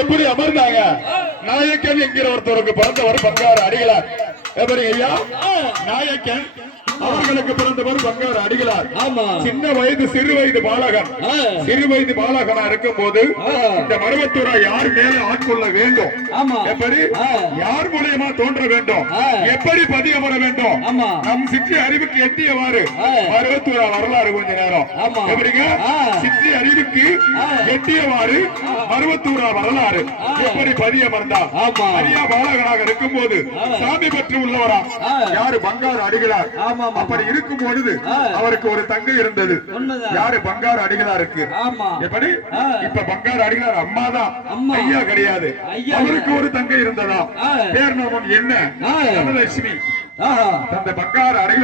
எப்படி அமர்ந்தாங்க? நாயக்கன் என்கிற ஒருத்தருக்கு பிறந்தவர் பங்காறு அடிகளார். எப்படி ஐயா? நாயக்கன் அவர்களுக்கு பிறந்தவர் பங்காரு அடிகளார் ஆமா சின்ன வயது சிறு வயது பாலகன். சிறு வயது பாலகனா இருக்கும் போது. இந்த மருவத்தூரா யார் மேல ஆட்கொள்ள வேண்டும் ஆமா எப்படி. யார் மூலியமா தோன்ற வேண்டும். எப்படி பதியப்பட வேண்டும். நம் சிற்றி அறிவுக்கு எட்டியவாறு ஆ. மருவத்தூரா வரலாறு கொஞ்ச நேரம். எப்படிங்க. சிற்றி அறிவுக்கு. எட்டியவாறு மருவத்தூரா வரலாறு. எப்படி பதியமர்ந்தா ஆமா. அரியா பாலகனாக இருக்கும் போது. சாமி பற்று உள்ளவரா. யாரு பங்காரு அடிகளார் ஆமா. அப்படி இருக்கும் பொழுது. அவருக்கு ஒரு தங்கை இருந்தது. யாரு? பங்காரு அடிகளாருக்கு எப்படி. இப்ப பங்காரு அடிகளார் அம்மா தான். அம்மா. ஐயா கிடையாது. அவருக்கு ஒரு தங்கை இருந்ததா. பேர் நாமம் என்ன. தனலட்சுமி தந்த பங்காரு அடிகளார்